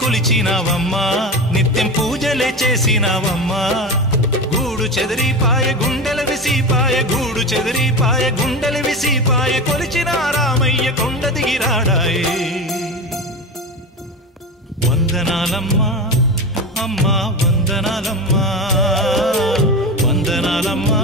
కొలిచినావమ్మా నిత్యం పూజలే చేసినావమ్మా గూడు చెదిరిపాయ గుండెల విసిపాయ గూడు చెదిరిపాయ గుండెల విసిపాయ కొలిచిన రామయ్య కొండ దిగిరాడాయే వందనాలమ్మా అమ్మా వందనాలమ్మా వందనాలమ్మా